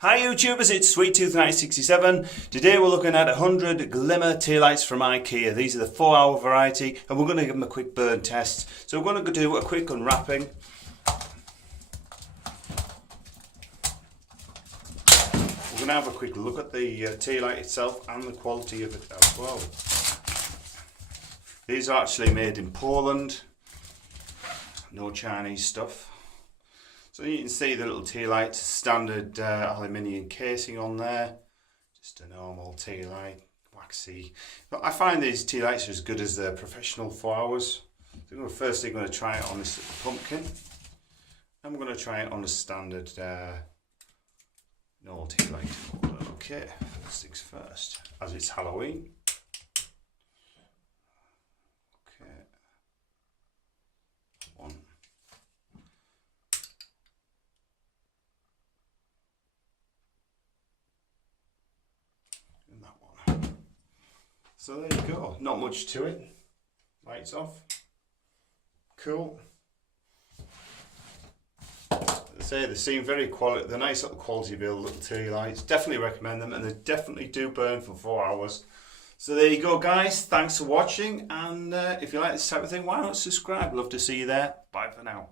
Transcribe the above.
Hi YouTubers, it's SweetTooth967. Today we're looking at 100 glimmer tealights from IKEA. These are the 4-hour variety and we're going to give them a quick burn test. So we're going to do a quick unwrapping. We're going to have a quick look at the tealight itself and the quality of it as well. These are actually made in Poland, no Chinese stuff. So you can see the little tealight, standard aluminium casing on there, just a normal tealight, waxy. But I find these tealights are as good as the professional 4-hours. So we're firstly going to try it on this little pumpkin, and we're going to try it on a standard normal tealight. Okay, first things first, as it's Halloween. Okay, one. And that one. So there you go, not much to it. Lights off. Cool. Say they seem very quality. They're nice little quality build, little tea lights. Definitely recommend them, and they definitely do burn for 4 hours. So there you go, guys. Thanks for watching, and if you like this type of thing, why not subscribe? Love to see you there. Bye for now.